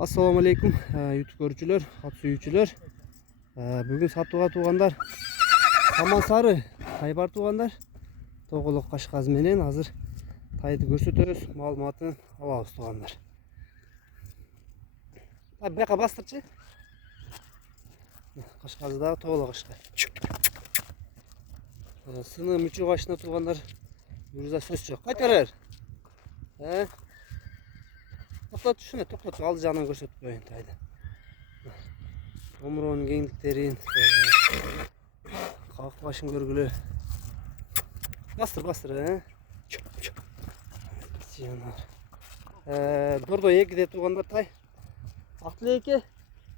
Assalamu alaikum YouTube görücüler, at suyucular. Bugün satуга тугандар. Саман сары тай бар тугандар. Тоголок кашказ менен азыр тайды көрсөтөбүз, маалыматын алабыз тугандар. Бияка бастырчы. Кашказы да тоголок кашка. Сыны мүчү башына тугандар. Бирза сөз жок. Кайтарар. Токтот шуну, токтот, алды жагынан көрсөтүп коеюн тайды. Омуронун кеңдиктерин, как башын көргүлө. Бастыр, Дордо экиде тугандар тай. Актылеке,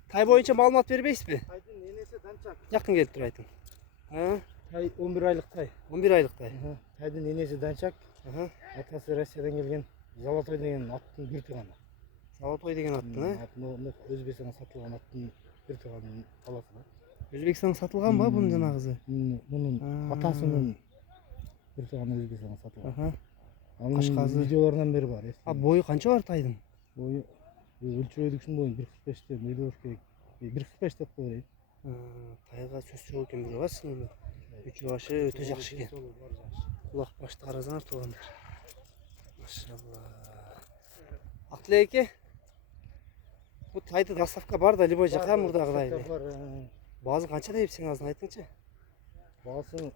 тай боюнча маалымат бербейсизби? Тайдын энеси Данчак. Жакын келип тур айтың. Тай 11 айлык тай. 11 айлык тай. Тайдын энеси Данчак. Атасы Россиядан келген Золотой деген аттын бир тууганы. Золотой деген аттын, Өзбекстанга сатылган аттын бир тууганын баласы. Өзбекстанга сатылган ба бунун жанагысы? Мунун атасынын бир тууганы Өзбекстанга сатылган. Кашказы видеолорунан бери бар. Бою канча бар тайдын? Бою өлчөйдүксүн боюн 1.45 милион 1.45 деп коелу. Тайга сөз жок экен бирөө сыныбы. Үчү башы өтө жакшы экен. Кулак башты карасаңар тугандар. Машалла. Актылеке. Бу тайды доставка бар да любой жака мурдагыдай. Баазы канча деп сен азыр айтыңчы? Баасы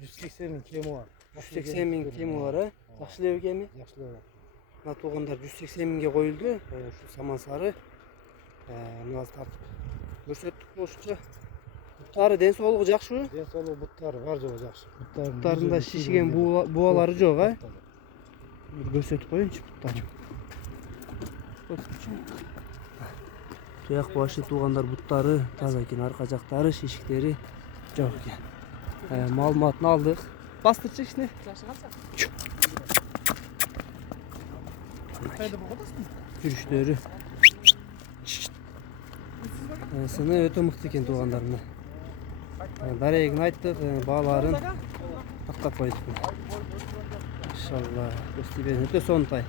180 миң кеми бар. 180 миң кеми бар, жакшы эле кеми? Жакшы эле. Мына тугандар 180 миңге коюлду. Ушу саман сары. Мына тартып көрсөттүк болушунча. Буттары ден соолугу жакшыбы? Ден соолугу буттары бар жогу жакшы. Буттарында шишиген буалары жок, Бир көрсөтүп коеюнчу буттарын. Туяк башы тугандар буттары таза экен, арка жактары, шишиктери жок экен. Маалыматын алдык. Бастырчы кичине. Жүрүштөрү. Сыны өтө мыкты экен тугандарына. Дарегин айттык, бааларын тактап койдук. Иншалла, көстүбен өтө сонун тай.